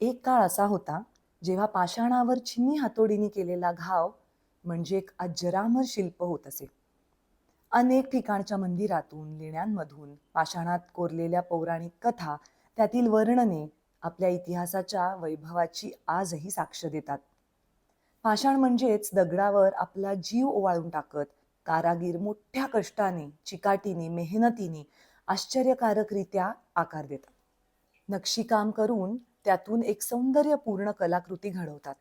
एक काळ असा होता, जेव्हा पाषाणावर चिनी हातोडीने केलेला घाव म्हणजे एक अजरामर शिल्प होत असे. अनेक ठिकाणच्या मंदिरातून, लेण्यांमधून, पाषाणात कोरलेल्या पौराणिक कथा, त्यातील वर्णने आपल्या इतिहासाच्या वैभवाची आजही साक्ष देतात. पाषाण म्हणजेच दगडावर आपला जीव ओवाळून टाकत कारागीर मोठ्या कष्टाने, चिकाटीने, मेहनतीने आश्चर्यकारकरित्या आकार देतात. नक्षीकाम करून त्यातून एक सौंदर्यपूर्ण कलाकृती घडवतात.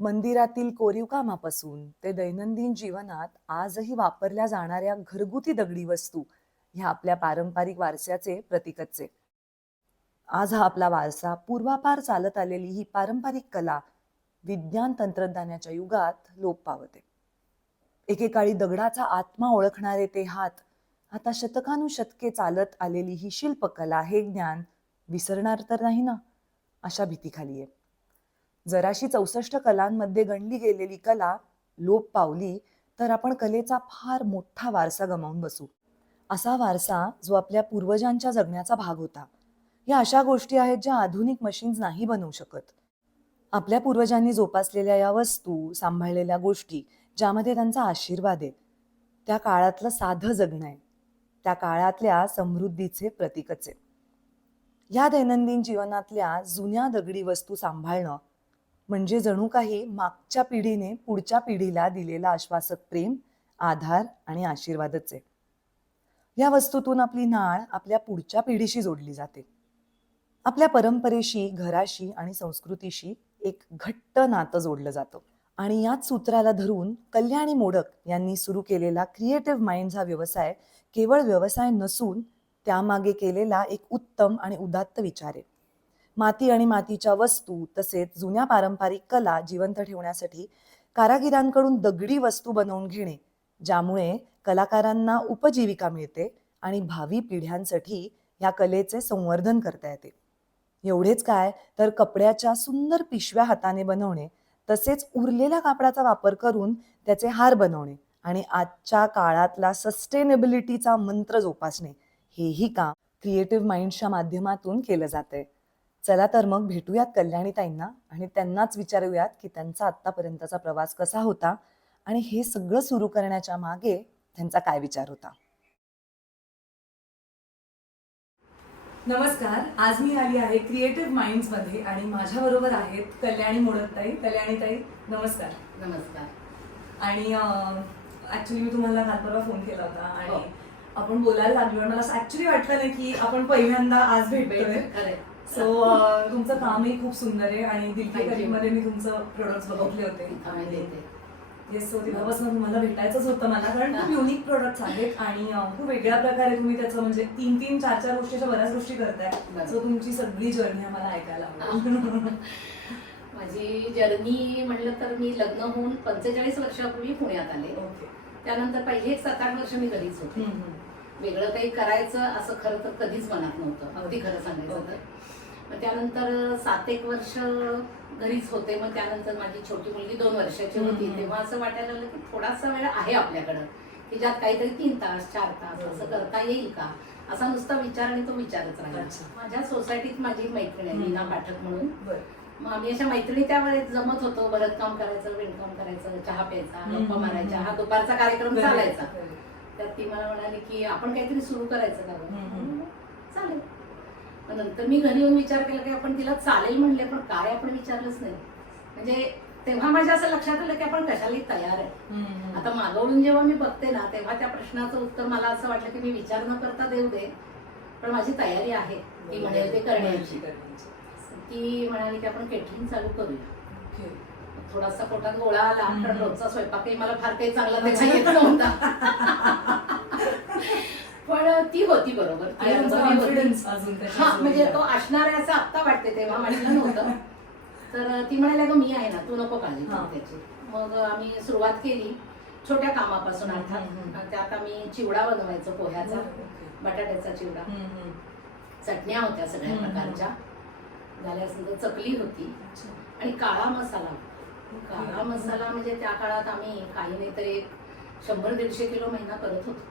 मंदिरातील कोरीव कामापासून ते दैनंदिन जीवनात आजही वापरल्या जाणाऱ्या घरगुती दगडी वस्तू ह्या आपल्या पारंपरिक वारशाचे प्रतीकच आहे. आज हा आपला वारसा, पूर्वापार चालत आलेली ही पारंपरिक कला विज्ञान तंत्रज्ञानाच्या युगात लोप पावते. एकेकाळी दगडाचा आत्मा ओळखणारे ते हात, आता शतकानुशतके चालत आलेली ही शिल्पकला, हे ज्ञान विसरणार तर नाही ना, अशा भीतीखाली आहे. जराशी 64 कलांमध्ये गणली गेलेली कला लोप पावली तर आपण कलेचा फार मोठा वारसा गमावून बसू. असा वारसा जो आपल्या पूर्वजांच्या जगण्याचा भाग होता. या अशा गोष्टी आहेत ज्या आधुनिक मशीन्स नाही बनवू शकत. आपल्या पूर्वजांनी जोपासलेल्या या वस्तू, सांभाळलेल्या गोष्टी, ज्यामध्ये त्यांचा आशीर्वाद आहे, त्या काळातलं साधं जगणं आहे, त्या काळातल्या समृद्धीचे प्रतीकच आहे. या दैनंदिन जीवनातल्या जुन्या दगडी वस्तू सांभाळणं म्हणजे जणू काही मागच्या पिढीने पुढच्या पिढीला दिलेला आश्वासक प्रेम, आधार आणि आशीर्वादच आहे. या वस्तूतून आपली नाळ आपल्या पुढच्या पिढीशी जोडली जाते. आपल्या परंपरेशी, घराशी आणि संस्कृतीशी एक घट्ट नातं जोडलं जातं. आणि याच सूत्राला धरून कल्याणी मोडक यांनी सुरू केलेला क्रिएटिव्ह माइंड्स हा व्यवसाय केवळ व्यवसाय नसून त्यामागे केलेला एक उत्तम आणि उदात्त विचार आहे. माती आणि मातीच्या वस्तू तसेच जुन्या पारंपरिक कला जिवंत ठेवण्यासाठी कारागिरांकडून दगडी वस्तू बनवून घेणे, ज्यामुळे कलाकारांना उपजीविका मिळते आणि भावी पिढ्यांसाठी या कलेचे संवर्धन करता येते. एवढेच काय तर कपड्याच्या सुंदर पिशव्या हाताने बनवणे, तसेच उरलेल्या कापडाचा वापर करून त्याचे हार बनवणे आणि आजच्या काळातला सस्टेनेबिलिटीचा मंत्र जोपासणे, हेही काम क्रिएटिव्ह माइंड्सच्या माध्यमातून केलं जातंय. चला तर मग भेटूयात कल्याणीताईंना आणि त्यांनाच विचारूयात की त्यांचा आत्तापर्यंतचा प्रवास कसा होता आणि हे सगळं सुरू करण्याच्या मागे त्यांचा काय विचार होता. नमस्कार, आज मी आली आहे क्रिएटिव्ह माइंड्स मध्ये आणि माझ्या बरोबर आहेत कल्याणी मोडकताई. कल्याणीताई नमस्कार. नमस्कार. आणि ऍक्च्युली मी तुम्हाला काल परवा फोन केला होता आणि आपण बोलायला लागलो आणि मला ऍक्च्युली वाटलं नाही की आपण पहिल्यांदा आज भेटतोय. सो तुमचं कामही खूप सुंदर आहे आणि दिलके करीममध्ये मी तुमचं प्रोडक्ट्स बघितले होते. येस, सो तेव्हापासून तुम्हाला भेटायचंच होतं मला, कारण खूप युनिक प्रोडक्ट्स आहेत आणि खूप वेगळ्या प्रकारे तुम्ही त्याचं म्हणजे 3-4 गोष्टीच्या बऱ्याच गोष्टी करताय. सो तुमची सगळी जर्नी आम्हाला ऐकायला आवडेल. माझी जर्नी म्हणलं तर मी लग्न होऊन 45 वर्षापूर्वी पुण्यात आले. त्यानंतर पहिले 7-8 वर्ष मी घरीच होते. वेगळं काही करायचं असं खरं तर कधीच मनात नव्हतं, अगदी खरं सांगायचं तर. मग त्यानंतर 7-1 वर्ष घरीच होते. मग त्यानंतर माझी छोटी मुलगी 2 वर्षाची होती. तेव्हा असं वाटायला लागलं की थोडासा वेळ आहे आपल्याकडं की ज्यात काहीतरी 3 तास 4 तास असं करता येईल का, असा नुसता विचार आणि तो विचारच राहिला. माझ्या सोसायटीत माझी मैत्रीण आहे लीना पाठक म्हणून. मग आम्ही अशा मैत्रिणी त्यावेळेस जमत होतो. भरतकाम करायचं, विणकाम करायचं, चहा प्यायचा, गप्पा मारायच्या, हा दुपारचा कार्यक्रम चालायचा. तर ती मला म्हणाली की आपण काहीतरी सुरू करायचं का. चालेल. नंतर मी घरी येऊन विचार केला की आपण तिला चालेल म्हणले, पण काय आपण विचारलंच नाही. म्हणजे तेव्हा माझ्या असं लक्षात आलं की आपण कशालाही तयार आहे. आता मागवून जेव्हा मी बघते ना, तेव्हा त्या प्रश्नाचं उत्तर मला असं वाटलं की मी विचार न करता देऊ दे, पण माझी तयारी आहे ती म्हणेल ते करण्याची. ती म्हणाली की आपण केटरिंग चालू करूया. थोडासा पोटात गोळा आला, पण रोजचा स्वयंपाकही मला फार काही चांगला तेव्हा येत नव्हता. पण ती होती बरोबर. म्हणजे तो असणार आहे असं आत्ता वाटते, तेव्हा म्हटलं नव्हतं. तर ती म्हणाली अगं मी आहे ना, तू नको काळजी करू त्याची. मग आम्ही सुरुवात केली छोट्या कामापासून. अर्थात त्यात आम्ही चिवडा बनवायचो, पोह्याचा, बटाट्याचा चिवडा. चटण्या होत्या सगळ्या प्रकारच्या झाल्यानंतर, चकली होती आणि काळा मसाला. काळा मसाला म्हणजे त्या काळात आम्ही काही नाही तर 100-150 किलो महिना करत होतो.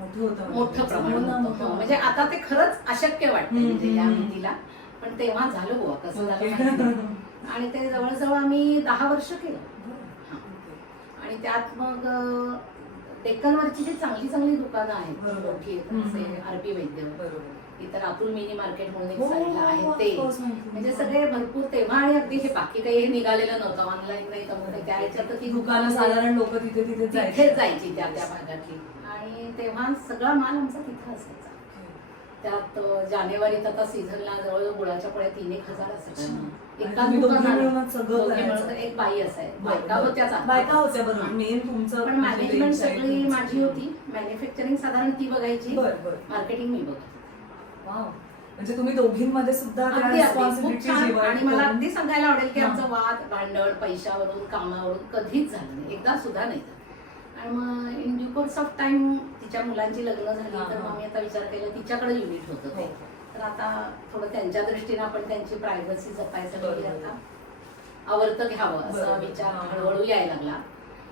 मोठं प्रमाण होतं. म्हणजे आता ते खरंच अशक्य वाटतं म्हणजे या भीतीला. पण तेव्हा झालं बुवा कसं झालं माहिती नाही. आणि ते जवळजवळ आम्ही 10 वर्ष केलं. आणि त्यात मग डेक्कनवरची जी चांगली चांगली दुकानं आहेत बरोबर. मोठी आहेत, आरपी वैद्य, बरोबर. इतर अतुल मिनी मार्केट म्हणून एक हो, साईडला आहे of ते, course माहिती. म्हणजे सगळे भरपूर तेव्हा. आणि अगदी हे बाकी काही हे निघालेलं नव्हतं, ऑनलाईन नाही तर मग त्या ह्याच्यात ती दुकानं साधारण लोक तिथे तिथे तिथेच जायची त्या त्या भागातली. आणि तेव्हा सगळा माल आमचा तिथं असायचा. त्यात जानेवारीत आता सीझनला जवळजवळ गुळाच्या पळ्या 3-1 हजार असायच्या. एका तुम्ही दोघी दुकानात मिळून सगळं दोघी करायचं. मिळून एक बाई असाय, बरं, बायका बरं. होत्याच आता. बायका होत्या बरोबर. मेन तुमचं पण मॅनेजमेंट सगळी माझी होती. मॅन्युफॅक्चरिंग साधारण ती बघायची, मार्केटिंग मी बघायची. वाव, म्हणजे तुम्ही दोघींमध्ये सुद्धा त्या अगदी अगदी खूप responsibilities छान. divide आणि मला करून- अगदी सांगायला आवडेल की हा. आमचं वाद भांडण पैशावरून कामावरून कधीच झालं नाही, एकदा सुद्धा नाही झालं. आणि मग in due course of time तिच्या मुलांची लग्न झाली हा, तर हा. मग मी आता विचार केला तिच्याकडे युनिट होतं ते. हो. तर आता थोडं त्यांच्या दृष्टीने आपण त्यांची प्रायव्हसी जपायसाठी बरोबर. आता आवर्त घ्यावं असा बरोबर. विचार हा. हळूहळू यायला लागला.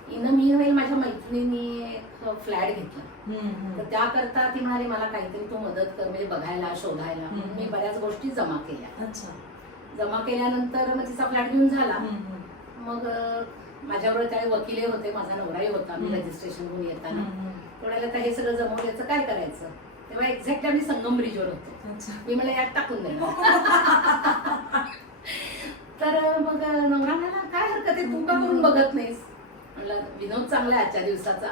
इन मीनवेल माझ्या मैत्रिणींनी एक फ्लॅट घेतला. तर त्याकरता ती म्हणाली मला काहीतरी तू मदत कर, म्हणजे बघायला शोधायला. म्हणून मी बऱ्याच गोष्टी जमा केल्या. अच्छा. जमा केल्यानंतर मग तिचा फ्लॅट घेऊन झाला. हम्म. मग माझ्याबरोबर त्यावेळी वकीलही होते, माझा नवराही होता. मी हम्म. रजिस्ट्रेशन घेऊन येताना हम्म. थोड्याला तर हे सगळं जमवल्याचं काय करायचं. तेव्हा एक्झॅक्टली आम्ही संगम ब्रिजवर होतो. अच्छा. मी मला यात टाकून देणार. तर मग नवरा म्हणाला काय हरकत आहे, तू का करून बघत नाहीस. म्हणलं विनोद चांगला आहे आजच्या दिवसाचा.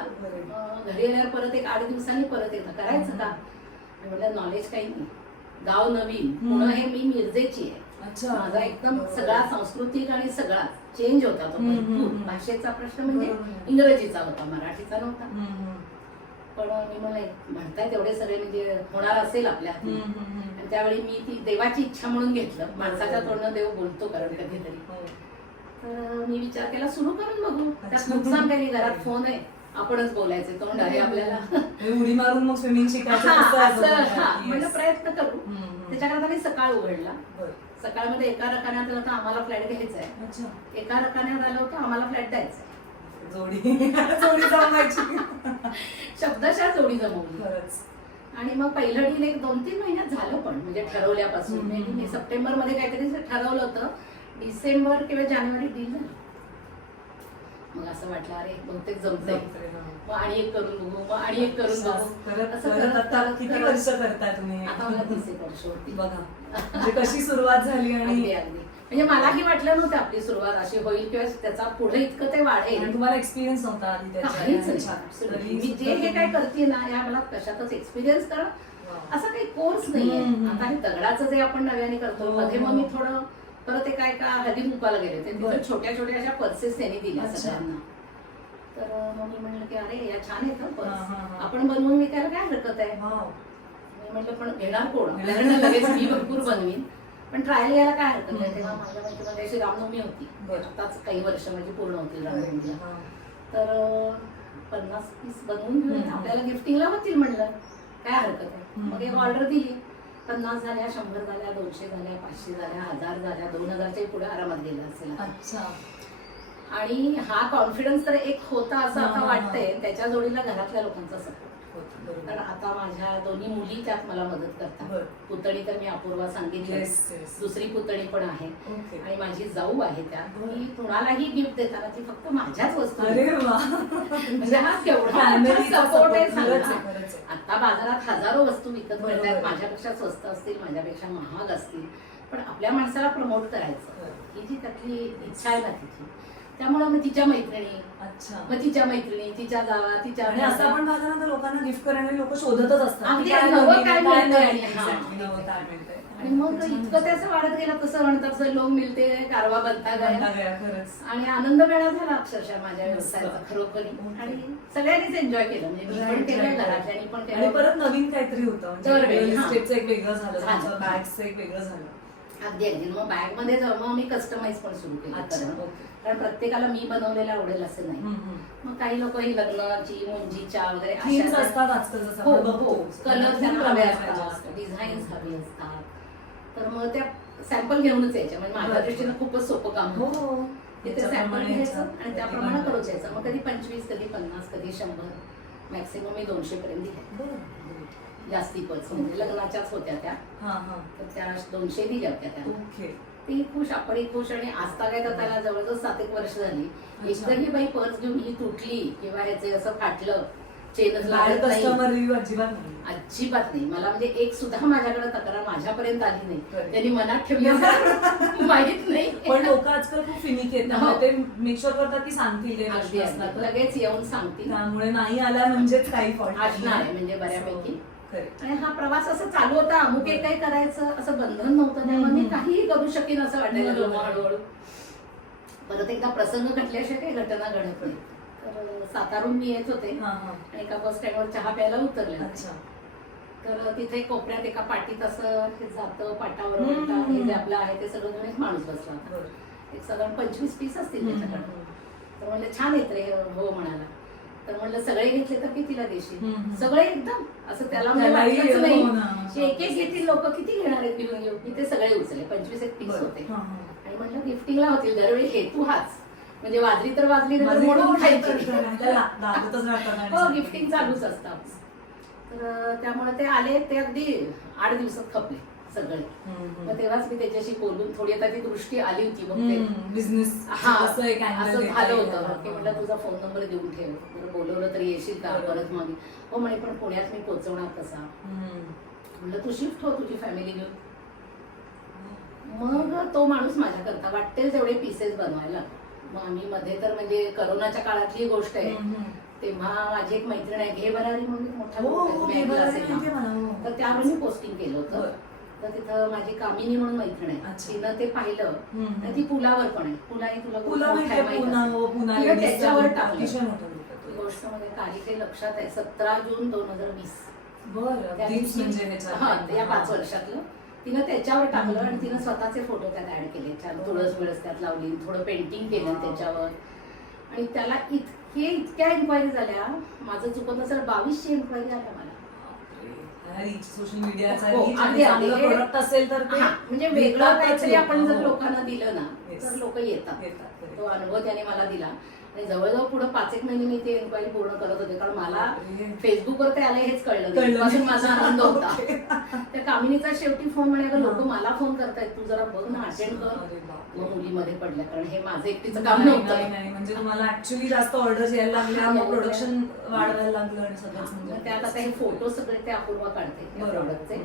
घरी आल्यावर परत एक 8 दिवसांनी परत एकदा करायचं का. मी म्हटलं नॉलेज काही नाही, गाव नवीन, पुणे हे मी मिरजेची आहे. अच्छा. माझा एकदम सगळा सांस्कृतिक आणि सगळा चेंज होता तो भरपूर. भाषेचा प्रश्न म्हणजे इंग्रजीचा होता, मराठीचा नव्हता. पण मी मला म्हणताय तेवढे सगळे म्हणजे होणार असेल आपल्या हाती. आणि त्यावेळी मी ती देवाची इच्छा म्हणून घेतलं. माणसाच्या तोंडनं देव बोलतो कारण कधीतरी. तर मी विचार केला सुरू करून बघू, त्यात नुकसान काही नाही. घरात फोन आहे, आपणच बोलायचे, तोंड आहे आपल्याला. उडी मारून मग स्विमिंग शिकायचं म्हणजे प्रयत्न करू. त्याच्याकरता मी सकाळ उघडला. सकाळमध्ये एका रकान्यात आलं होतं आम्हाला फ्लॅट घ्यायचा आहे, एका रकान्यात आलं होतं आम्हाला फ्लॅट द्यायचा आहे. जोडी जमवायची. शब्दशः जोडी जमवली. खरंच. आणि मग पहिलं डील एक 2-3 महिन्यात झालं. पण म्हणजे ठरवल्यापासून मी सप्टेंबरमध्ये काहीतरी ठरवलं होतं, डिसेंबर किंवा जानेवारी डील झालं. मग असं वाटलं अरे बहुतेक जमतंय, मग आणि एक करून बघू, मग आणि एक करून बघू. आता किती वर्ष करताय तुम्ही. आता मला 30 वर्ष होती. बघा म्हणजे कशी सुरुवात झाली. आणि अगदी अगदी म्हणजे मलाही वाटलं नव्हतं आपली सुरुवात अशी होईल किंवा त्याचा पुढे इतकं ते वाढेल. तुम्हाला एक्सपिरियन्स नव्हता आधी काहीच नाही. मी जे हे काय करते ना या मला कशातच एक्सपिरियन्स करणं असा काही कोर्स नाहीये. आता हे दगडाचं जे आपण नव्याने करतो मध्ये मग मी थोडं परत ते काय का हळदी कुंकवाला गेले होते, तिथे छोट्या छोट्या अशा पर्सेस त्यांनी दिल्या सगळ्यांना. तर मग मी म्हणलं की अरे या छान आहेत पर्स, आपण बनवून विकायला काय हरकत आहे. मी म्हटलं पण घेणार कोण, आपल्याकडे लगेच मी भरपूर बनवीन पण ट्रायल घ्यायला काय हरकत आहे. तेव्हा माझ्या माहितीमध्ये अशी रामनवमी होती, आताच काही वर्ष म्हणजे पूर्ण होती रामनवमीला. तर 50 पीस बनवून घेऊन आपल्याला गिफ्टिंगला होतील म्हणलं काय हरकत आहे. मग एक ऑर्डर दिली, 50 झाल्या, 100 झाल्या, 200 झाल्या, 500 झाल्या, 1000 झाल्या, 2000च्या पुढे आरामात गेला असेल. अच्छा. आणि हा कॉन्फिडन्स तर एक होता असं आता वाटतंय. त्याच्या जोडीला घरातल्या लोकांचा सपोर्ट. कारण आता माझ्या दोन्ही मुली त्यात मला मदत करतात. पुतणी तर मी अपूर्वा सांगितली, दुसरी पुतणी पण आहे आणि माझी जाऊ आहे त्यात. मी कुणालाही गिफ्ट देताना ती फक्त माझ्याच वस्तू. म्हणजे हा केवढा सपोर्ट आहे सांगा. आता बाजारात हजारो वस्तू विकत मिळतात, माझ्यापेक्षा स्वस्त असतील, माझ्यापेक्षा महाग असतील, पण आपल्या माणसाला प्रमोट करायचं ही जी त्यातली इच्छा आहे ना तिची. त्यामुळे मग तिच्या मैत्रिणी, मग तिच्या मैत्रिणी, तिच्या जावा, तिच्या असं आपण बघा लोकांना गिफ्ट करणारे लोक शोधतच असतात. आणि मग इतकं ते असं वाढत गेलं तसं म्हणतात लोक मिळते कारवा बनता गया. आणि आनंद वेळा झाला अक्षरशः माझ्या व्यवसायाचा खरोखरी. आणि सगळ्यांनीच एन्जॉय केलं, म्हणजे मी पण केलं, घरातल्यांनी पण केलं. आणि परत नवीन काहीतरी होतं, रिअल इस्टेटचं एक वेगळं झालं, बॅगचं एक वेगळं झालं. अगदी अगदी. मग बॅग मध्ये मग मी कस्टमाइज पण सुरू केलं, कारण प्रत्येकाला मी बनवलेला आवडेल असं नाही. मग काही लोक ही लग्नाची, मुंजीच्या वगैरे असतात आजकाल, कलर त्यांना हवे असतात, डिझाईन्स हवे असतात. तर मग त्या सॅम्पल घेऊनच यायच्या. म्हणजे माझ्या दृष्टीनं खूपच सोपं काम होतं. तिथे सॅम्पल घ्यायचं आणि त्याप्रमाणे करूच यायचं. मग कधी 25, कधी 50, कधी 100, मॅक्सिमम मी 200 पर्यंत दिले. जास्ती पर्स म्हणजे लग्नाच्याच होत्या त्या, तर त्या 200 दिल्या होत्या त्याला. ओके. ती खुश, आपणही खुश. आणि आजता काय तर त्याला जवळजवळ 7 वर्ष झाली. एकदाही बाई पर्स घेऊन ही तुटली किंवा ह्याचे असं फाटलं, चेनच लागत नाही, कस्टमर रिव्ह्यू अजिबात नाही. अजिबात नाही. मला म्हणजे एक सुद्धा माझ्याकडे तक्रार माझ्यापर्यंत आली नाही. त्यांनी मनात ठेवली माहित नाही. पण लोक आजकाल खूप फिनिक आहेत, त्यामुळे ते मेक शुअर करतात की सांगतील ते अगदी अगदी. लगेच येऊन सांगतील, त्यामुळे नाही आला म्हणजेच काही फॉल्ट असणार आहे म्हणजे बऱ्यापैकी. खरे. आणि हा प्रवास असा चालू होता, अमुक एक काही करायचं असं बंधन नव्हतं, त्यामुळे मी काहीही करू शकेन असं वाटायला लागलं मग हळूहळू. परत एकदा प्रसंग घडल्याशिवाय काही घटना घडत नाही. तर सातारून मी येत होते आणि एका बस स्टँडवर चहा प्यायला उतरले होते. तर तिथे कोपऱ्यात एका पाटीत असं हे जातं पाटावर हे जे आपलं आहे ते सगळं घेऊन एक माणूस बसला होता. एक साधारण 25 पीस असतील त्याच्याकडे. तर म्हणलं छान येत रे, हो म्हणाला. तर म्हणलं सगळे घेतले तर कितीला देशील? सगळे एकदम असं त्याला वाटलंच नाही. एक एक घेतील लोक, किती घेणार आहेत घेऊन घेऊन. मी ते सगळे उचलले, 25 एक पीस होते. आणि म्हणलं गिफ्टिंगला होतील, दरवेळी हेतू हाच, म्हणजे वाजली तर वाजली तर म्हणून खायची. हो, गिफ्टिंग चालूच असतं. तर त्यामुळे ते आले, ते अगदी 8 दिवसात खपले सगळे. मग तेव्हाच मी त्याच्याशी बोलून थोडी आता ती दृष्टी आली होती. मग ते बिझनेस असं झालं होतं की म्हटलं तुझा फोन नंबर देऊन ठेव, बरं बोलवलं तरी येशील का परत? मग हो म्हणे, पण पुण्यात मी पोहोचवणार कसा? म्हटलं तू शिफ्ट हो तुझी फॅमिली घेऊन. मग तो माणूस माझ्याकरता वाटेल तेवढे पीसेस बनवायला. मग आम्ही मध्ये तर म्हणजे करोनाच्या काळातली गोष्ट आहे, तेव्हा माझी एक मैत्रीण आहे, घे भरारी म्हणून मोठा तर त्यावर मी पोस्टिंग केलं होतं. तर तिथं माझी कामिनी म्हणून मैत्रीण आहे, तिनं ते पाहिलं. तर ती पुलावर पण आहे, पुलाही तुला त्याच्यावर टाकली गोष्ट. मध्ये तारीख लक्षात आहे, 17 जून 2020. या 5 वर्षातलं तिनं त्याच्यावर टाकलं आणि तिनं स्वतःचे फोटो त्यात ऍड केले. छान तुळस बिळस त्यात लावली, थोडं पेंटिंग केलं त्याच्यावर. आणि त्याला इतक्या एन्क्वायरी झाल्या, माझं चुकत असेल 2200 एन्क्वायरी आल्या मला. सोशल मीडियाचा प्रोडक्ट असेल तर म्हणजे वेगळं काहीतरी आपण जर लोकांना दिलं ना तर लोक येतात. तो अनुभव त्याने मला दिला. आणि जवळजवळ पुढे 5-1 महिने मी ते एन्क्वायरी पूर्ण करत होते, कारण मला फेसबुकवर ते आलं हेच कळलं नाही. माझा आनंद होता. त्या कामिनीचा शेवटी फोन म्हणे, लोक मला फोन करतायत, तू जरा बघ ना, अटेंड कर. मग मुलीमध्ये पडल्या, कारण हे माझं एकटीचं काम नव्हतं. म्हणजे तुम्हाला ऍक्च्युअली जास्त ऑर्डर्स यायला लागल्या, मग प्रोडक्शन वाढवायला लागलं आणि सगळं. त्यात आता हे फोटो सगळे ते अपूर्व काढते प्रोडक्टचे.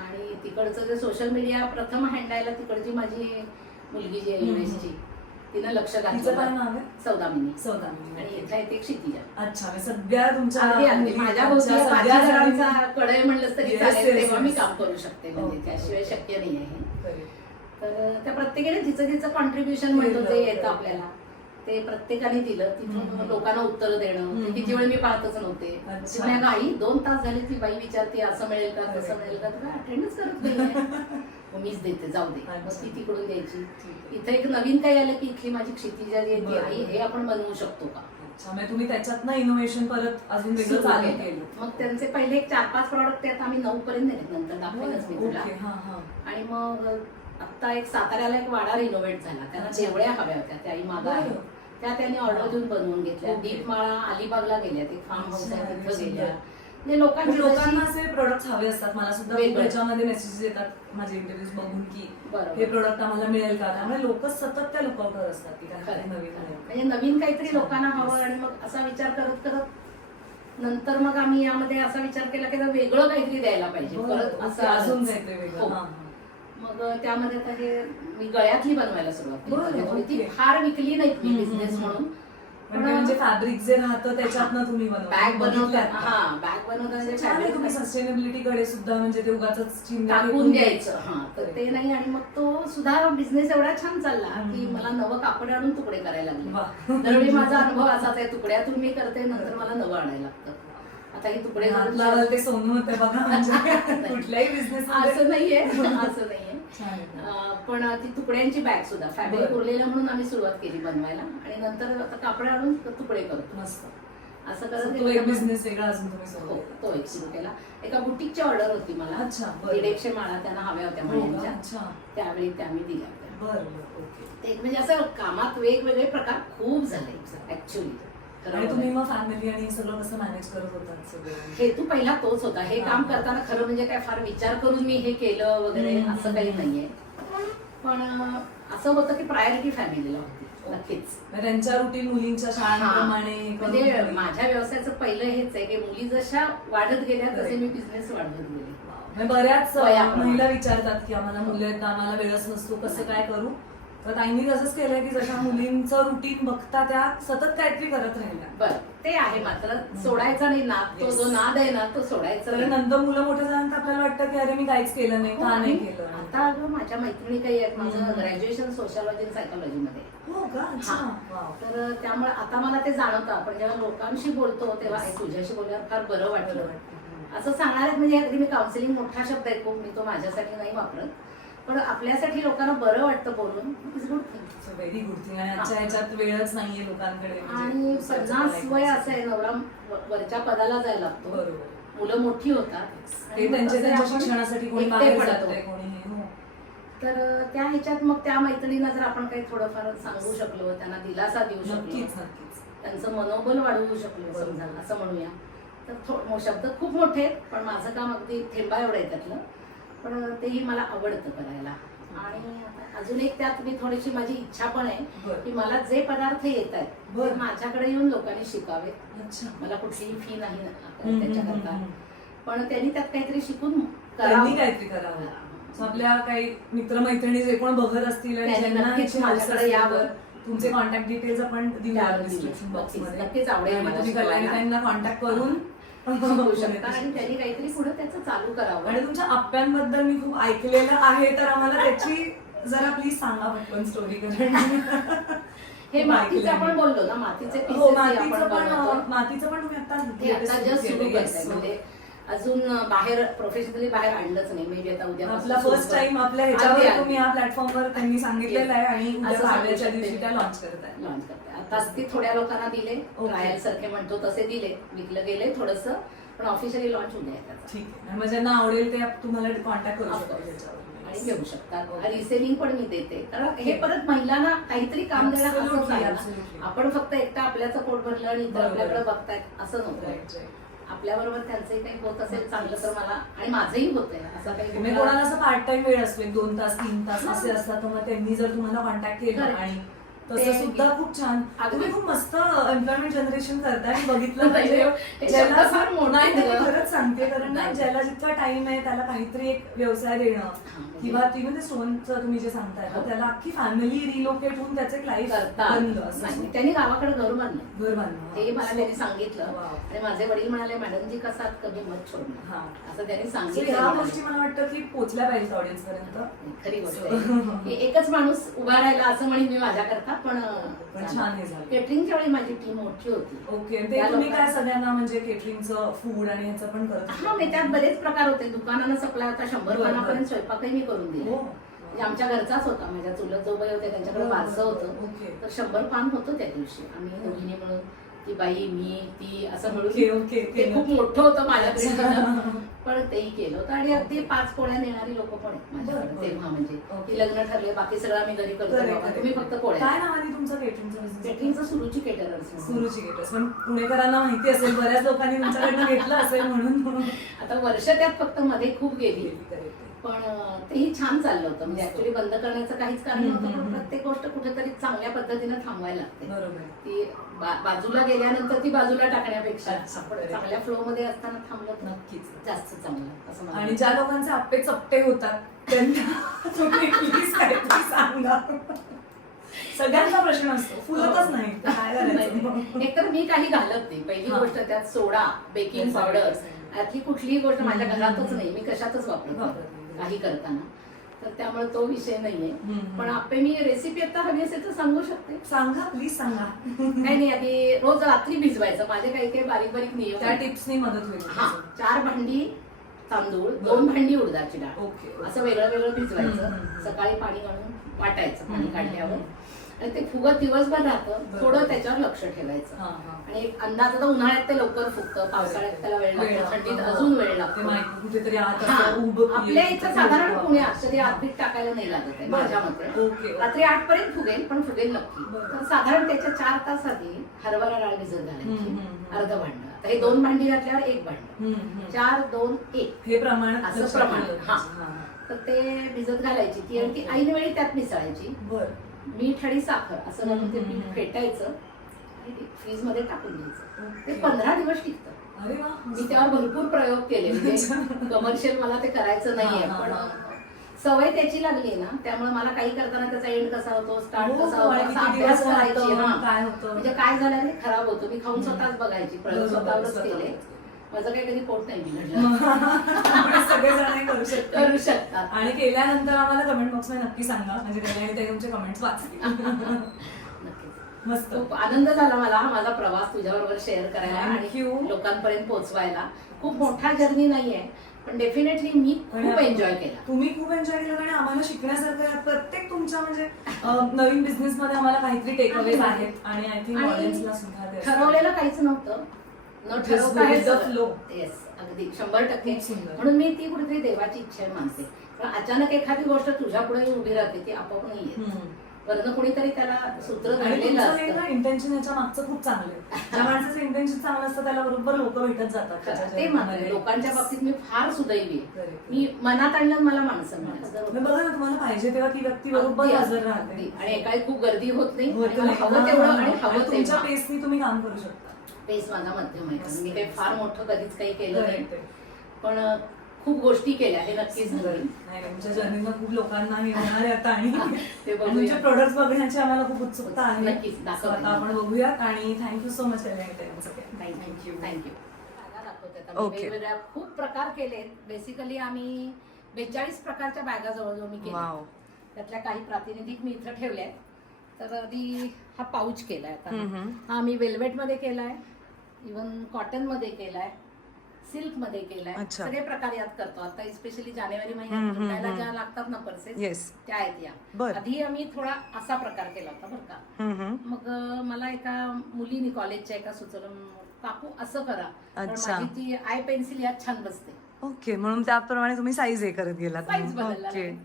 आणि तिकडचं जे सोशल मीडिया प्रथम हँडायला तिकडची माझी मुलगी जी आहे युएसची, तिनं लक्ष घातलं. सौदामिनी. आणि इथं येते क्षितिजा. अच्छा, सगळ्या तुमच्या माझ्या भोवती कडे म्हणलं तरी चालेल, तेव्हा मी काम करू शकते, म्हणजे त्याशिवाय शक्य नाही आहे. तर त्या प्रत्येकाने तिचं कॉन्ट्रीब्युशन म्हणतो ते येतं आपल्याला, ते प्रत्येकाने दिलं. तिथून लोकांना उत्तर देणं, किती वेळ मी पाहतच नव्हते. गाई 2 तास झाले, ती बाई विचारते असं मिळेल का तसं मिळेल का, तुला अटेंडच करत नाही. मीच देते, जाऊ दे. मग ती तिकडून द्यायची. इथं एक नवीन काही आलं की इथली माझी क्षितिजा जी आहे, आई हे आपण बनवू शकतो का? तुम्ही त्याच्यातनं इनोव्हेशन परत अजून वेगळं चालू केलं. मग त्यांचे पहिले एक 4-5 प्रॉडक्ट आहेत, आम्ही 9 पर्यंत नेले, नंतर दाखवेलच मी तुला. आणि मग आता एक साताऱ्याला एक वाडा रिनोव्हेट झाला, त्यांना जेवढ्या हव्या होत्या त्याही मागा आहे, त्या त्यांनी ऑर्डर देऊन बनवून घेतल्या. दीपमाळा अलिबागला गेल्या, ते फार्म हाऊस आहे तिथं गेल्या. म्हणजे लोकांना असे प्रोडक्ट हवे असतात. मला सुद्धा त्याच्यामध्ये मेसेजेस येतात माझे इंटरव्ह्यूज बघून की हे प्रोडक्ट आम्हाला मिळेल का, त्यामुळे लोक सतत त्या लुकआउटवर असतात की काय नवीन आहे, म्हणजे नवीन काहीतरी लोकांना हवं. आणि मग असा विचार करत करत नंतर मग आम्ही यामध्ये असा विचार केला की वेगळं काहीतरी द्यायला पाहिजे परत, असं अजून काहीतरी वेगळं. मग त्यामध्ये आता हे मी गळ्यातली बनवायला सुरुवात केली. ती फार विकली नाही मी बिझनेस म्हणून, म्हणजे फॅब्रिक जे राहतं त्याच्यातनं तुम्ही बॅग बनवतात. बॅग बनवतात, तुम्ही सस्टेनेबिलिटी कडे सुद्धा, म्हणजे ते उगाचच टाकून द्यायचं. तर ते नाही. आणि मग तो सुद्धा बिझनेस एवढा छान चालला की मला नवं कापड आणून तुकडे करायला लागले. दरवेळी माझा अनुभव असाच आहे, तुकड्यातून मी करते, नंतर मला नवं आणायला लागतं. आता हे तुकडे ते सोनं होते बघा, म्हणजे कुठल्याही बिझनेस असं नाहीये, असं नाहीये. पण ती तुकड्यांची बॅग सुद्धा फॅब्रिक उरलेलं म्हणून आम्ही सुरुवात केली बनवायला. आणि नंतर आता कापड आणून तुकडे करतो. मस्त असं करत बिझनेस वेगळा अजून तुम्ही तो एक सुरू केला. एका बुटीकची ऑर्डर होती मला, 150 माळा त्यांना हव्या होत्या महिन्यांच्या, त्यावेळी त्या मी दिल्या होत्या. ते म्हणजे असं कामात वेगवेगळे प्रकार खूप झाले ऍक्च्युअली. आणि तुम्ही मग फॅमिली आणि सगळं कसं मॅनेज करत होतात सगळं? हेतू पहिला तोच होता. हे काम करताना खरं म्हणजे काय फार विचार करून मी हे केलं वगैरे असं काही नाहीये. पण असं होतं की प्रायोरिटी फॅमिलीला होती नक्कीच. त्यांच्या रुटीन मुलींच्या शाळांप्रमाणे म्हणजे माझ्या व्यवसायाचं पहिलं हेच आहे की मुली जशा वाढत गेल्या तसे मी बिझनेस वाढवत गेले. बऱ्याच महिला विचारतात की आम्हाला मुलं आहेत, आम्हाला वेळच नसतो, कसं काय करू. तर ताईंनी तसंच केलंय की जशा मुलींचं रुटीन बघता त्या सतत काहीतरी करत राहिल्या. बरं ते आहे मात्र सोडायचा नाही नाद. तो जो नाद आहे ना तो सोडायचा नाही. नंतर मुलं मोठे झाल्यानंतर आपल्याला वाटतं की अरे मी काहीच केलं नाही, का नाही केलं. आता अगं माझ्या मैत्रिणी काही आहेत. माझं ग्रॅज्युएशन सोशॉलॉजी आणि सायकोलॉजी मध्ये. हो का? तर त्यामुळे आता मला ते जाणवतं. आपण जेव्हा लोकांशी बोलतो तेव्हा तुझ्याशी बोलल्यावर फार बरं वाटलं असं सांगणार आहेत. म्हणजे अगदी मी काउन्सिलिंग मोठा शब्द आहे खूप, मी तो माझ्यासाठी नाही वापरत, पण आपल्यासाठी लोकांना बरं वाटतं बोलून. It's good thing, very good thing. आणि आजच्या ह्याच्यात वेळच नाहीये लोकांकडे. आणि 50 वय असं आहे, नवरा वरच्या पदाला जायला लागतो, बरोबर, मुलं मोठी होतात, ते त्यांच्या शिक्षणासाठी कोणी बाहेर जातंय, कोणी हे. तर त्या ह्याच्यात मग त्या मैत्रिणींना जर आपण काही थोडंफार सांगू शकलो, त्यांना दिलासा देऊ शकलो, नक्कीच नक्कीच त्यांचं मनोबल वाढवू शकलो समजा असं म्हणूया, तर शब्द खूप मोठे आहेत पण माझं काम अगदी थेंबा एवढं आहे त्यातलं. पण तेही मला आवडतं करायला. आणि अजून एक त्यात मी थोडीशी माझी इच्छा पण आहे की मला जे पदार्थ येत आहेत ते माझ्याकडे येऊन लोकांनी शिकावेत. मला कुठलीही फी नाही त्याच्याकरता, पण त्यांनी त्यात काहीतरी शिकून काहीतरी करावं. आपल्या काही मित्रमैत्रिणी जे कोण बघत असतील आणि ज्यांना माझ्याकडे यावं, तुमचे कॉन्टॅक्ट डिटेल्स आपण देऊया डिस्क्रिप्शन बॉक्समध्ये. नक्कीच आवडेल. तुम्ही कल्याणीताईंना कॉन्टॅक्ट करून शिकू शकता आणि त्यांनी काहीतरी पुढे त्याचं चालू करावं. आणि तुमच्या आप्यांबद्दल मी खूप ऐकलेलं आहे, तर आम्हाला त्याची जरा प्लीज सांगा पटकन स्टोरी. हे मातीचं आपण बोललो ना, मातीचे मातीचं पण तुम्ही आता जस्ट सुरू करताय. म्हणजे अजून बाहेर प्रोफेशनली बाहेर आणलंच नाही. म्हणजे आता उद्या आपला फर्स्ट टाइम आपल्या ह्याच्यावर तुम्ही या प्लॅटफॉर्मवर त्यांनी सांगितलेलं आहे आणि उद्या दिवशी त्या लॉन्च करताय. आता ती थोड्या लोकांना दिले, ट्रायल सारखे म्हणतो तसे दिले, विकलं गेले थोडस, पण ऑफिशियली लॉन्च होऊ द्या. ठीक आहे. मग ज्यांना आवडेल ते तुम्हाला कॉन्टॅक्ट करू शकतात आणि घेऊ शकतात. रिसेलिंग पण मी देते, कारण हे परत महिलांना काहीतरी काम देणं. आपण फक्त एकटा आपल्याचं पोट भरलं आणि इतर आपल्याकडे बघतायत असं नको. आपल्याबरोबर त्यांचंही काही होत असेल चांगलं तर मला, आणि माझंही होतंय असं काही. कोणाला असं पार्ट टाइम वेळ असतो 2 तास 3 तास असे असतात, तर मग त्यांनी जर तुम्हाला कॉन्टॅक्ट केलं आणि तसं सुद्धा खूप छान, तुम्ही खूप मस्त एम्प्लॉयमेंट जनरेशन करताय. बघितलं पाहिजे ज्याला खरंच सांगते, कारण ना ज्याला जितका टाइम आहे त्याला काहीतरी एक व्यवसाय देणं, किंवा तुम्ही स्टोनचं तुम्ही जे सांगताय त्याला अख्खी फॅमिली रिलोकेट होऊन त्याचं एक लाईफ बनलं. त्यांनी गावाकडे घर बांधलं हे मला त्यांनी सांगितलं. आणि माझे वडील म्हणाले मॅडमजी कसा कधी मत सोडणं असं त्यांनी सांगितलं. ह्या गोष्टी मला वाटतं की पोहोचल्या पाहिजे ऑडियन्स पर्यंत. खरी गोष्ट आहे. एकच माणूस उभा राहिला असं म्हणेन मी माझ्याकरता, पण छान हे झालं. केटरिंगच्या वेळी माझी टीम मोठी होती. ओके. ते तुम्ही काय सगळ्यांना म्हणजे केटरिंगचं फूड आणि ह्याचं पण करत? हा, मी त्यात बरेच प्रकार होते. दुकानानं सप्लाय होता, 100 पानापर्यंत स्वयंपाकही मी करून दिले. म्हणजे आमच्या घरचाच होता. माझ्या चुलत जोबाई होते, त्यांच्याकडे वारसं होतं, तर 100 पान होतं त्या दिवशी. आम्ही दोघींनी मिळून, ती बाई मी ती असं मिळून, ते खूप मोठं होतं माझ्याकडे, पण तेही केलं होतं. आणि अगदी 5 पोळ्या नेणारी लोक पण आहेत माझ्याकडे तेव्हा. म्हणजे की लग्न ठरले, बाकी सगळं आम्ही घरी करतो, तुम्ही फक्त पोळ्या. काय नाव आहे तुमचं केटरिंगचं? केटरिंगचं सुरुची केटरर्स. सुरुची केटरर्स. पण पुणेकरांना माहिती असेल, बऱ्याच लोकांनी तुमच्याकडनं घेतलं असेल म्हणून. आता वर्ष त्यात फक्त मध्ये खूप गेली, पण तेही छान चाललं होतं. म्हणजे ऍक्च्युली बंद करण्याचं काहीच कारण नव्हतं, पण प्रत्येक गोष्ट कुठेतरी चांगल्या पद्धतीनं थांबवायला लागते. बरोबर. ती बाजूला गेल्यानंतर ती बाजूला टाकण्यापेक्षा आपण चांगल्या फ्लो मध्ये असताना थांबलं नक्कीच जास्त चांगलं असं. आणि ज्या लोकांचे आप्पे चपटे होतात त्यांना तुम्ही प्लीज काहीतरी सांगा. सगळ्यांचा प्रश्न असतो, फुलतच नाही काय करायचं. एकतर मी काही घालत नाही. पहिली गोष्ट त्यात सोडा, बेकिंग पावडर, यातली कुठलीही गोष्ट माझ्या घरातच नाही, मी कशातच वापरत काही करताना, तर त्यामुळे तो विषय नाहीये. पण आप्पे मी रेसिपी आता हवी असेल तर सांगू शकते. सांगा प्लीज सांगा. काही नाही, आधी रोज रात्री भिजवायचं. माझे काही काही बारीक बारीक नियम, त्या टिप्सनी मदत होईल. 4 भांडी तांदूळ, 2 भांडी उडदाची डाळ, ओके, असं वेगळं वेगळं भिजवायचं. सकाळी पाणी घालून वाटायचं, पाणी काढल्यावर आणि ते फुगत दिवसभर राहतं. बरोबर. थोडं त्याच्यावर लक्ष ठेवायचं. हा, हा. आणि एक अंदाज, आता उन्हाळ्यात ते लवकर फुगतं, पावसाळ्यात त्याला वेळ लागतो, थंडीत अजून वेळ ते लागतो. माहिती कुठेतरी आत हा. असं उभं आपल्या केलं. इथं साधारण पुण्यात कधी आतबीत टाकायला नाही लागत आहे बरं. माझ्या मते. ओके. रात्री 8 पर्यंत फुगेल, पण फुगेल नक्की. बरं. तर साधारण त्याच्या 4 तास आधी हरभरा डाळ भिजत घालायची, हम्म. अर्ध भांड. आता हे 2 भांडी घातल्यावर 1 भांड, 4 2 1 हे प्रमाण असं प्रमाण. हा. तर ते भिजत घालायची ती, आणि ती ऐन वेळी त्यात मिसळायची. बर. मीठ आणि साखर असं घालून ते हम्म. पीठ फेटायचं आणि फ्रीज मध्ये टाकून द्यायचं. ओके. ते 15 दिवस टिकतं. अरे वा. मी त्यावर भरपूर प्रयोग केले, म्हणजे कमर्शियल मला ते करायचं नाहीये, हा, हा, पण हा. सवय त्याची लागली ना, त्यामुळे मला काही करताना त्याचा एंड कसा होतो, स्टार्ट हो, कसा होतो, आणि असा किती अभ्यास दिवस करायची. होतं, हा. काय होतं. म्हणजे काय झालं रे, खराब होतो. मी खाऊन स्वतःच बघायची, प्रयोग बरोबर, स्वतःवरच स्वतः. केले. माझं काही कधी पोट नाही बिघडलं. सगळेजण करू शकतात. करू शकतात. आणि केल्यानंतर आम्हाला कमेंट बॉक्स मध्ये नक्की सांगा, म्हणजे त्याने ते तुमचे कमेंट्स वाचतील. नक्कीच. मस्त. खूप आनंद झाला मला हा माझा प्रवास तुझ्याबरोबर शेअर करायला Thank you. आणि लोकांपर्यंत पोहोचवायला. खूप मोठा जर्नी नाहीये, पण डेफिनेटली मी खूप एन्जॉय केला. तुम्ही खूप एन्जॉय केलं आणि आम्हाला शिकण्यासारखं आहे. प्रत्येक तुमच्या म्हणजे नवीन बिझनेस मध्ये आम्हाला काहीतरी टेक अवेज आहेत आणि आय थिंक आणि ऑडियन्सला सुद्धा ते ठरवलेलं काहीच नव्हतं, न Just ठरवता go हे with the सगळं. flow. Yes, अगदी 100%. खूप सुंदर. म्हणून मी ती कुठेतरी देवाची इच्छा आहे मानते. पण अचानक एखादी गोष्ट तुझ्या पुढे उभी राहते, ती आपोआप नाही येत. हम्म. वरनं कुणीतरी त्याला सूत्र आणि घडलेलं तुमचं हे असतं. ना इंटेन्शन याच्या मागचं खूप चांगलं आहे. ज्या माणसाचं इंटेन्शन चांगलं असतं त्याला बरोबर लोक भेटत जातात त्याच्या ते मात्र जीवनामध्ये. लोकांच्या बाबतीत मी फार सुदैवी आहे. Correct. मी मनात आणलं मला माणसं मिळालं. मग बघा ना, तुम्हाला पाहिजे तेव्हा ती व्यक्ती बरोबर अगदी, हजर अगदी. राहते. आणि काही खूप गर्दी होत नाही, होत आणि नाही. हवं तेवढं आणि आणि हवं तुमच्या तेवढं. पेसनी तुम्ही काम करू शकता. पेस माझा मध्यम आहे, कारण मी काही फार मोठं कधीच काही केलं नाही, Correct आहे. पण खूप गोष्टी केल्या हे नक्कीच सुंदर. नवीन. नाही, तुमच्या जर्नीला खूप लोकांना हे होणार आहे आता आणि ते बघूया. तुमचे प्रोडक्ट्स बघण्याची आम्हाला खूप उत्सुकता आहे. नक्कीच, दाखवते. So आता आपण बघूयात आणि थँक्यू सो मच थँक्यू. बॅगा दाखवते आता. मी Okay. वेगवेगळ्या खूप प्रकार केले. बेसिकली आम्ही 42 प्रकारच्या बॅगा जवळजवळ मी केल्या. वाव. त्यातल्या काही प्रातिनिधिक मी इथं ठेवल्या आहेत. तर आधी हा पाऊच केलाय आता. हम्म. हा मी वेल्वेट मध्ये केलाय, इव्हन कॉटन मध्ये केलाय, सिल्क मध्ये केलाय. अच्छा. सगळे प्रकार यात करतो. आता स्पेशली जानेवारी हम्म, महिन्यात हम्म, लुटायला हम्म. ज्या लागतात ना पर्सेस, येस. त्या आहेत या. बर. आधी आम्ही थोडा असा प्रकार केला होता बरं का. मग मला एका मुलीने कॉलेजच्या एका सुचवलं, काकू असं करा, कारण अच्छा. माझी ती आय पेन्सिल यात छान बसते. ओके, म्हणून त्याप्रमाणे तुम्ही साईज हे करत गेलात. साईज बदलला ओके. नाही.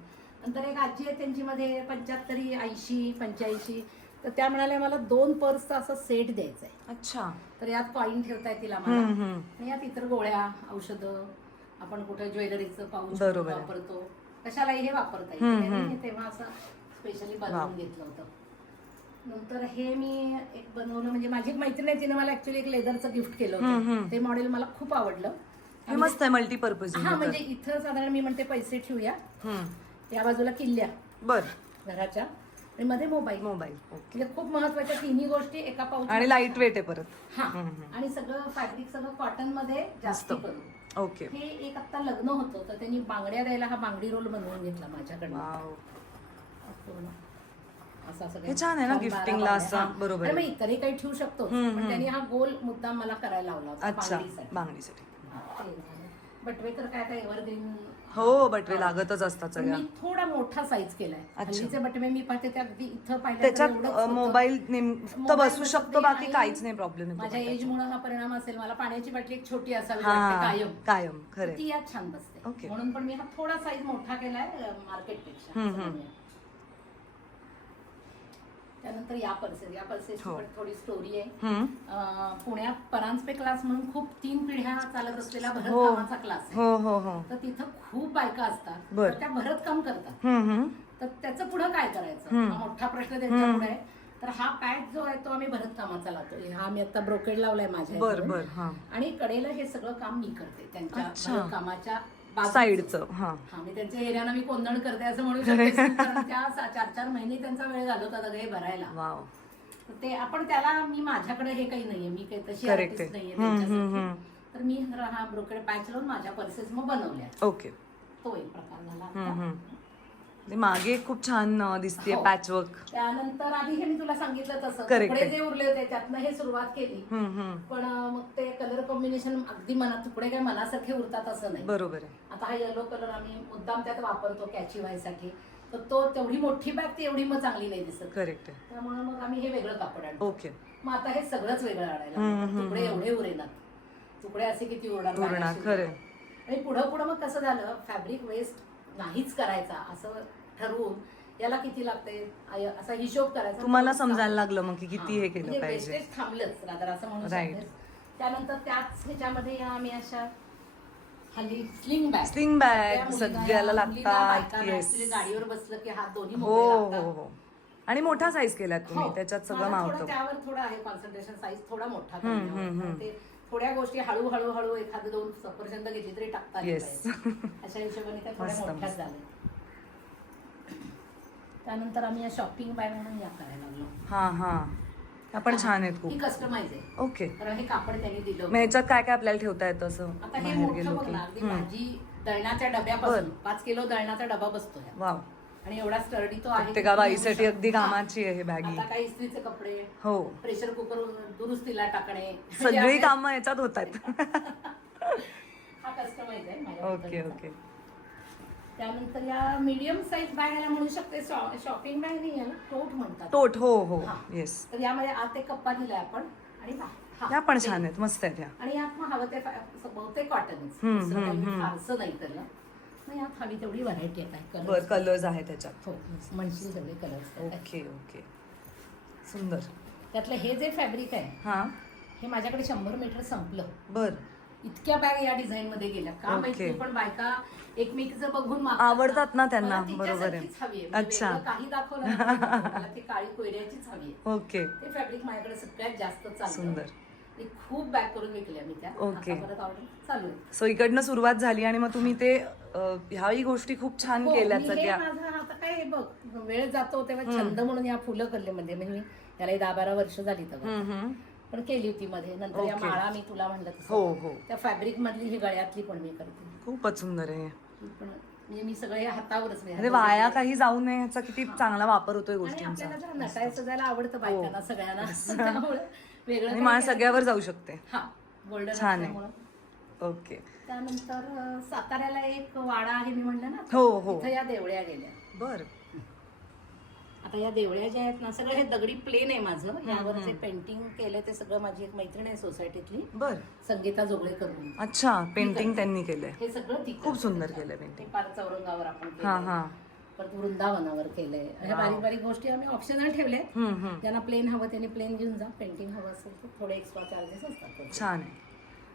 नंतर एक आजी आहे त्यांची मध्ये 75, 80, 85, तर त्या म्हणाल्या मला 2 पर्सचा असा सेट द्यायचा आहे. अच्छा. तर यात कॉईन ठेवता येतील आम्हाला, हम्म. आणि यात इतर गोळ्या, औषधं, आपण कुठे ज्वेलरीचं पाऊच बरोबर आहे. वापरतो, कशालाही हे वापरता हम्म, येईल. हम्म. मी तेव्हा असं स्पेशली वाव. बनवून घेतलं होतं. नंतर हे मी एक बनवलं, म्हणजे माझी एक मैत्रीण आहे, तिने मला ऍक्च्युली एक लेदरचं गिफ्ट केलं हम्म. होतं. ते मॉडेल मला खूप आवडलं. हे मस्त आहे, मल्टीपर्पज. हा, म्हणजे इथं साधारण मी म्हणते पैसे ठेवूया, या बाजूला किल्ल्या बर. घराच्या, आणि मध्ये मोबाईल. मोबाईल. ओके. म्हणजे खूप महत्वाच्या तिन्ही गोष्टी एका पाऊच. आणि लाईट वेट आहे परत. हा, हम्म. आणि सगळं फॅब्रिक सगळं कॉटन मध्ये जास्त मस्त. करून. ओके. हे एक आता लग्न होतं, तर त्यांनी बांगड्या द्यायला हा बांगडी रोल बनवून घेतला माझ्याकडनं. वाव. असा सगळं हे छान आहे ना, 12 गिफ्टिंगला बांगड्या. असं. हा. बरोबर आणि आहे. मग इतरही काही ठेवू शकतो, हम्म. पण त्यांनी हा गोल मुद्दाम मला करायला लावला होता अच्छा, बांगडीसाठी. बांगडीसाठी. हा, ते झालं. बटवे तर काय आता एव्हरग्रीन. हो, बटवे लागतच असतात पण सगळ्या. मी थोडा मोठा साईज केलाय. अच्छा. हल्लीचे बटवे मी पाहते त्या अगदी इथं पाहिलं तर त्याच्यात एवढंच होतं. मोबाईल फक्त मोबाईल बसू बसत शकतो, नाही, बाकी आणि काहीच नाही प्रॉब्लेम येतो. माझ्या एज मुळे हा परिणाम असेल. मला पाण्याची बाटली एक छोटी असावी हा, वाटते कायम. कायम खरे. ती यात छान बसते. ओके. म्हणून पण मी हा थोडा साईज मोठा केलाय मार्केटपेक्षा. हम्म. त्यानंतर या पर्सेस हो. थोडी स्टोरी आहे. पुण्यात परांजपे क्लास म्हणून खूप 3 पिढ्या चालत असलेला हो भरतकामाचा क्लास आहे. हो हो हो. तर तिथं खूप बायका असतात, बर. तर त्या भरतकाम करतात. हम्म. तर त्याचं पुढं काय करायचं, हम्म. हा मोठा प्रश्न त्यांच्या पुढे आहे. तर हा पॅच जो आहे तो आम्ही भरतकामाचा लावतो. हा मी आता ब्रोकेड लावलाय माझ्या बर ह्याच्यावर. बर. हा, आणि कडेला हे सगळं काम मी करते त्यांच्या अच्छा. भरतकामाच्या बाजूचं. साईडचं. हा, हा, मी त्यांच्या एरियाना मी कोंदण करते असं म्हणू शकते. कारण त्या 4-4 महिने त्यांचा वेळ घालवतात अगं हे भरायला. वाव. तर ते आपण त्याला, मी माझ्याकडे हे काही नाहीये, मी काही तशी Correct आर्टिस्ट आहे. नाहीये हम्म, त्यांच्यासारखी. तर मी हा ब्रोकेड पॅच लावून माझ्या पर्सेस मग बनवल्या. ओके. तो एक प्रकार झाला आता. ते मागे खूप छान दिसते हो. Patch work. त्यानंतर आधी हे मी तुला सांगितलं तसं Correct तुकडे आहे. जे उरले होते त्यातनं हे सुरुवात केली. पण मग ते कलर कॉम्बिनेशन अगदी मनात, तुकडे काय मनासारखे उरतात असं नाही. बरोबर आहे. आता हा येलो कलर आम्ही मुद्दाम त्यात वापरतो कॅची व्हायसाठी. तर तो तेवढी मोठी बॅग ती एवढी मग चांगली नाही दिसत. करेक्ट आहे. त्यामुळे मग आम्ही हे वेगळं कापड आणतो. ओके. मग आता हे सगळंच वेगळं आणायला हम्म, लागलं. हम्म, तुकडे हम्म. एवढे उरेनात. तुकडे असे किती उरणार उरणार, बाहेर खरं. शिवतात. आणि पुढं पुढं मग कसं झालं, फॅब्रिक वेस्ट नाहीच करायचा असं ठरवून याला किती लागते असा हिशोब करायचा. तुम्हाला समजायला लागलं मग की किती हे हा, केलं म्हणजे पाहिजे. वेस्टेज थांबलंच रादर असं म्हणू Right. शकते. त्यानंतर त्याच ह्याच्यामध्ये आम्ही अशा हल्ली स्लिंग बॅग. स्लिंग बॅग सगळ्याला लागतात. येस. गाडीवर बसलं की हात दोन्ही हो मोकळे हो लागतात. हो. आणि मोठा साईज केलात तुम्ही, हो. त्याच्यात सगळं मला थोडं मावतं. त्यावर थोडं आहे कॉन्सन्ट्रेशन, साईज थोडा मोठा हम्म, करण्यावर. हम्म, कारण ते थोड्या गोष्टी हळूहळू हळू एखादं दोन सफरचंद घेतली तरी टाकता आली Yes. पाहिजे. अशा हिशोबाने त्या थोड्या मस्त, मोठ्याच मस्त. झाल्या. त्यानंतर आम्ही या शॉपिंग बॅग म्हणून या करायला लागलो. हा हा. त्या पण छान आहेत खूप. ही कस्टमाइज आहे. ओके. कारण हे कापड त्यांनी दिलं मग होतं. ह्याच्यात काय काय आपल्याला ठेवता येतं असं आता हे बाहेर मोठं गेलो बघ की? ना, अगदी हम्म. भाजी दळण्याच्या डब्यापासून 5 किलो दळण्याचा डबा बसतो या. वाव. आणि एवढा स्टर्डी तो आहे. प्रत्येका बाईसाठी अगदी कामाची आहे ही बॅगी. आता काही इस्त्रीचे कपडे, हो. प्रेशर कुकर दुरुस्तीला टाकणे, सगळी कामं याच्यात होतात. हा कस्टमाइज आहे माझ्या ओके पद्धतीचा. ओके. त्यानंतर या मीडियम साईज बॅग याला म्हणू शकते. शॉपिंग बॅग नाही याला टोट म्हणतात. टोट. हो हो. हा. येस. तर यामध्ये आत एक कप्पा दिलाय आपण आणि हा. त्या पण छान आहेत, मस्त आहेत ह्या. आणि यात मग हवं ते बहुतेक कॉटनच. हम्म. फारसं नाही त्याला. मग यात हवी तेवढी व्हरायटी आहे. बर, कलर्स आहेत त्याच्यात. हो, म्हणशील सगळे कलर्स. Okay okay. सुंदर. त्यातलं हे जे फॅब्रिक आहे हा. हे माझ्याकडे 100 मीटर संपलं. बर. इतक्या बॅग या डिझाईन मध्ये गेल्या का ओके. माहिती, पण बायका एकमेकीचं बघून मागतात आवडतात ना त्यांना. मला बरोबर आहे. तिच्यासारखीच हवी आहे. म्हणजे अच्छा. वेगळं काही दाखवलं ना, मला ती काळी कोयऱ्याचीच हवी आहे. ओके. ते फॅब्रिक माझ्याकडे सगळ्यात जास्त चालतं. सुंदर. मी खूप बॅग करून विकल्या मी त्या. ओके. आता परत ऑर्डर चालू आहे. सो इकडनं सुरुवात झाली आणि मग तुम्ही ते ह्याही गोष्टी खूप छान हो, केल्यात मी हे सगळ्या. माझा आता काय बघ, वेळ जातो तेव्हा छंद म्हणून या फुलं करले म्हणजे मी याला 10-12 वर्ष झाली तर हम्म. पण केली होती मध्ये. नंतर या ओके. माळा मी तुला म्हणलं तसं. हो हो. त्या फॅब्रिक मधली ही गळ्यातली पण मी करते. खूप सुंदर आहे. ही पण म्हणजे मी सगळे हातावरच म्हणजे वाया काही जाऊ नये ह्याचा किती चांगला वापर होतोय आणि गोष्टींचा. आपल्याला जरा नटायचं जायला आवडतं बायकांना सगळ्यांना. त्यामुळे वेगळं आणि काही माळ करायचं. सगळ्यावर जाऊ शकते. हा, गोल्डन छान आहे. असल्यामुळं. ओके. त्यानंतर साताऱ्याला एक वाडा आहे मी म्हणलं ना, हो हो. तिथं या देवळ्या गेल्या. बर. आता या देवळ्या ज्या आहेत ना, सगळं हे दगडी प्लेन आहे माझं. यावर जे पेंटिंग केलंय ते सगळं माझी एक मैत्रीण आहे सोसायटीतली, बर. संगीता जोगळे करून. अच्छा, पेंटिंग त्यांनी केलंय. हे सगळं तिथं. खूप सुंदर केलंय पेंटिंग. ते पार चौरंगावर आपण हा केलंय. हा. परत वृंदावनावर केलंय. ह्या बारीक बारीक गोष्टी आम्ही ऑप्शनल ठेवल्यात. हम्म. ज्यांना प्लेन हवं त्यांनी प्लेन घेऊन जा. पेंटिंग हवं असेल तर थोडे एक्स्ट्रा चार्जेस असतात. छान आहे.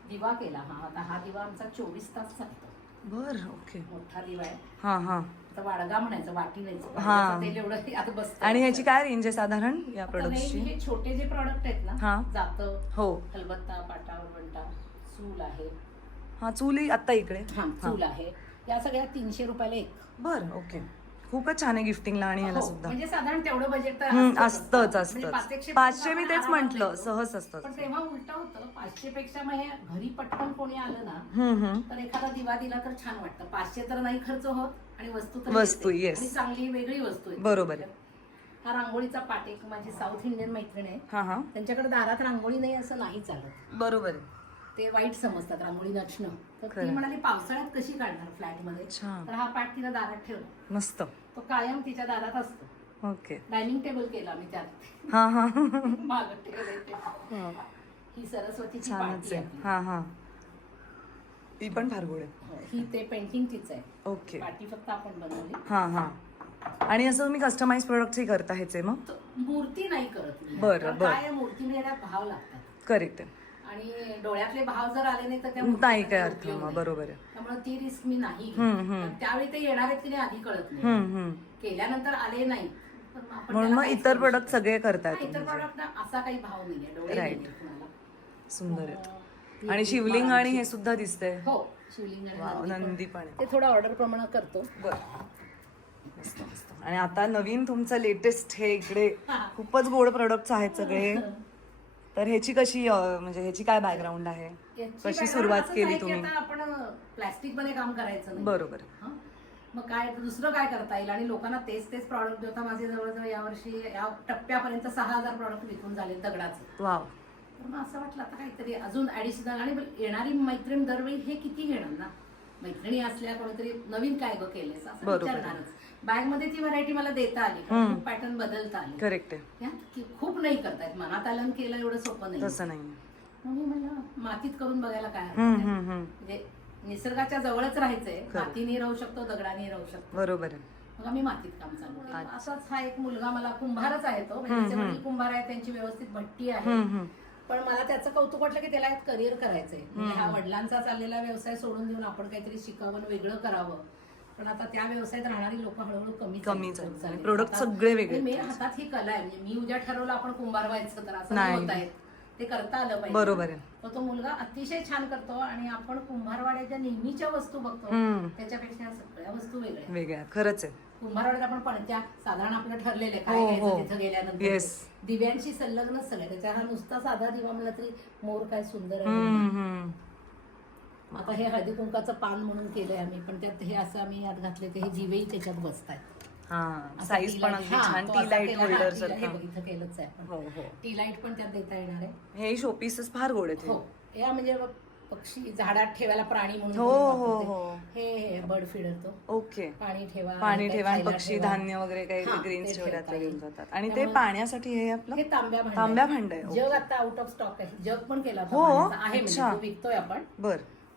दिवा केला हा. आता हा दिवा आमचा 24 तास चालतो. बर. ओके. मोठा दिवा आहे. हा हा. आता वाडगा म्हणायचं, वाटी नाही. हा. तेल एवढं आता बसतं. आणि ह्याची काय रेंज आहे साधारण या आता प्रोडक्टची? हे छोटे जे प्रॉडक्ट आहेत हा. ना, जातं, हो. खलबत्ता, पाटा, वरवंटा, चूल आहे. हा, चुली आता इकडे. हा, चूल आहे. या सगळ्या 300 रुपयाला एक. बर. ओके. खूपच छान आहे गिफ्टिंगला आणि ह्याला हो, सुद्धा. म्हणजे साधारण तेवढं बजेट असतंच म्हणजे असतंच. 500 500 मी तेच आरामात म्हंटल, देतो. सहज असतं. पण तेव्हा उलट होतं. 500 पेक्षा मग हे घरी पटकन कोणी आलं ना, हम्म. तर एखादा दिवा दिला तर छान वाटतं. 500 तर नाही खर्च होत आणि वस्तू तर वस्तू, येते. yes. आणि चांगली वेगळी वस्तू आहे. बरोबर आहे. हा रांगोळीचा पाट एक माझी साऊथ इंडियन मैत्रीण आहे. हा हा. त्यांच्याकडे दारात रांगोळी नाही असं नाही चालत. बरोबर आहे. ते वाईट समजतात रांगोळी नटणं. तर ती खरं. म्हणाली पावसाळ्यात कशी काढणार फ्लॅटमध्ये. अच्छा. तर हा पाट तिला दारात ठेवला. मस्त. तो कायम तिच्या दारात असतो. ओके. डायनिंग टेबल केला मी त्यात. हा हा. मागं ठेवलंय ते. ही सरस्वतीची छानच पाटी आहे. आहे. हा हा. ती पण फार गोड आहे. ही ते पेंटिंग तीच आहे. ओके. पाटी फक्त आपण बनवली. हा हा. आणि असं तुम्ही कस्टमाइज प्रोडक्टही करता ह्याचे मग? तर मूर्ती नाही करत मी. बरं, कारण बरं. काय आहे, मूर्तीने त्यात भाव लागतात. करेक्ट आहे. आणि डोळ्यातले भाव जर आले नाही तर त्या नाही मूर्तीला काय काही अर्थ उपयोग मग. नाही. बरोबर आहे. त्यामुळे ती रिस्क मी नाही घेत. हम्म. पण त्यावेळी ते येणार आहेत की नाही आधी कळत नाही. हम्म. केल्यानंतर आले नाही तर मग आपण म्हणून त्याला मग काहीच इतर करू प्रोडक्ट शकत सगळे नाही. करताय हा, इतर तुम्ही. प्रॉडक्ट ना असा काही भाव नाहीये. डोळे Right. नाहीये कुणाला. सुंदर आहेत. ही आणि एक शिवलिंग आणि बाळांची. हे सुद्धा दिसतंय. हो, शिवलिंग आणि वाव, नंदी नंदी पण. पण आहे. ते थोडं ऑर्डर प्रमाणे करतो. बरं. मस्त मस्त. आणि आता नवीन तुमचं लेटेस्ट हे इकडे खूपच गोड प्रोडक्ट्स आहेत सगळे. तर ह्याची कशी म्हणजे ह्याची काय बॅकग्राऊंड आहे? याची कशी background सुरुवात असंच केली आहे की तुम्ही? आता आपण प्लॅस्टिक मध्ये काम करायचं नाही. बरोबर. हं? मग काय दुसरं काय करता येईल आणि लोकांना तेच प्रॉडक्ट देता. माझे जवळजवळ यावर्षी या टप्प्यापर्यंत 6000 प्रॉडक्ट विकून झाले दगडाचं. वाव. तर मग असं वाटलं आता काहीतरी अजून ऍडिशनल. आणि येणारी मैत्रीण दरवेळी हे किती घेणार ना. मैत्रिणी असल्या कोणीतरी नवीन काय केलेस असं बरोबर. विचारणारच. बॅग मध्ये ती व्हरायटी मला देता आली, खूप पॅटर्न बदलता आले. करेक्ट आहे. खूप नाही करतायत, मनात आलं केलं एवढं सोपं नाही. तसं नाही. मग मी म्हणलं मातीत करून बघायला काय हरकत आहे. म्हणजे निसर्गाच्या जवळच राहायचंय, मातीने राहू शकतो, दगडाने राहू शकतो. बरोबर आहे. मग आम्ही मातीत काम चालू केलं. असाच हा एक मुलगा, मला कुंभारच आहे तो, म्हणजे त्याचे वडील कुंभार आहे, त्यांची व्यवस्थित भट्टी आहे. पण मला त्याचं कौतुक वाटलं की त्याला एक करिअर करायचंय, म्हणजे हा वडिलांचा चाललेला व्यवसाय सोडून देऊन आपण काहीतरी शिकावं, वेगळं करावं. पण आता त्या व्यवसायात राहणारी लोक हळूहळू कमी झाली. प्रोडक्ट सगळे वेगळे. मेन हातात ही कला आहे, म्हणजे मी उद्या ठरवलं आपण कुंभार व्हायचं तर असं नाही होत आहे, ते करता आलं पाहिजे. बरोबर आहे. तर तो मुलगा अतिशय छान करतो आणि आपण कुंभारवाड्याच्या नेहमीच्या वस्तू बघतो त्याच्यापेक्षा सगळ्या वस्तू वेगळ्या. खरंच आहे. कुंभारवाड्यात आपण पणत्या साधारण आपलं ठरलेलं आहे काय घ्यायचं तिथं गेल्यानंतर. दिव्यांशी संलग्नच सगळ्या, त्याच्या हा नुसता साधा दिवा म्हणला तरी मोर काय सुंदर आहे. आता हे हळदी कुंकाचं पान म्हणून केलंय आम्ही, पण त्यात हे असं आम्ही यात घातले की हे जीवही त्याच्यात बसतायत. साईज पण अगदी छान. टी लाईट होल्डर सारखं इथं केलंच आहे आपण. टी लाईट पण त्यात देता येणार आहे. हे शोपीसेस फार गोड आहेत. हो, या म्हणजे पक्षी झाडात ठेवायला प्राणी म्हणून. हे बर्ड फीडर तो. ओके. पाणी ठेवा पक्षी धान्य वगैरे काही ग्रेन्स ठेवण्यात घेऊन जातात. आणि ते पाण्यासाठी हे आपलं हे तांब्या भांड आहे. जग आता आउट ऑफ स्टॉक आहे, जग पण केला आहे, म्हणजे विकतोय आपण.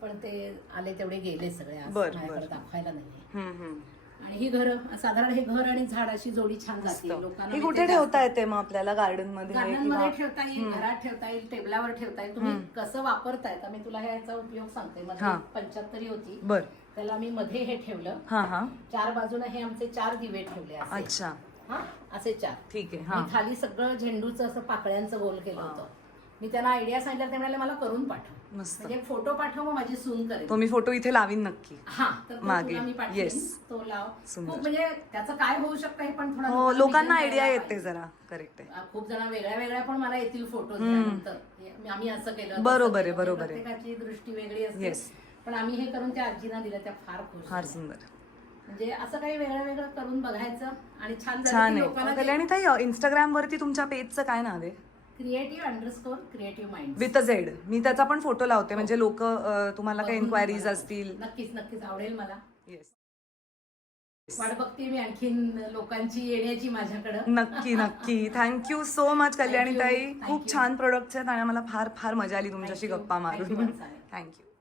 पण ते आले तेवढे गेले सगळे, दाखवायला नाहीये. आणि ही घर साधारण, हे घर आणि झाड अशी जोडी छान जाते लोकांना. कुठे ठेवता येते मग आपल्याला? गार्डन मध्ये ठेवता येईल, घरात ठेवता येईल, टेबलावर ठेवता येईल. तुम्ही कसं वापरताय, तर मी तुला ह्याचा उपयोग सांगते. मध्ये 75 होती, त्याला मी मध्ये हे ठेवलं. 4 बाजूने हे आमचे 4 दिवे ठेवले. अच्छा. असे 4. ठीक आहे. खाली सगळं झेंडूचं असं पाकळ्यांचं गोल केलं होतं. मी त्यांना आयडिया सांगितलं, ते म्हणाले मला करून पाठव. म्हणजे फोटो पाठव, मग माझी सून करेल. तो मी फोटो इथे लावीन नक्की. तर मी पाठवेन, तो लाव. म्हणजे त्याचं काय होऊ शकतं हे पण थोडं लोकांना आयडिया येते जरा. करेक्ट आहे. खूप जण वेगळ्या वेगळ्या पण मला येतील फोटो नंतर, आम्ही असं केलं. बरोबर आहे. प्रत्येकाची दृष्टी वेगळी असते. पण आम्ही हे करून त्या आजींना दिलं, त्या फार खुश. फार सुंदर. म्हणजे असं काही वेगळं वेगळं करून बघायचं आणि छान आहे. कल्याणी ताई, इंस्टाग्राम वरती तुमच्या पेजचं काय नाव आहे? creative minds with Z. मी त्याचा पण फोटो लावते, म्हणजे लोक तुम्हाला काही इन्क्वायरीज असतील. नक्कीच आवडेल मला. वाट बघते मी आणखीन लोकांची येण्याची माझ्याकडे. नक्की. थँक्यू सो मच कल्याणी ताई. खूप छान प्रोडक्ट्स आहेत आणि मला फार फार मजा आली तुमच्याशी गप्पा मारून. थँक्यू.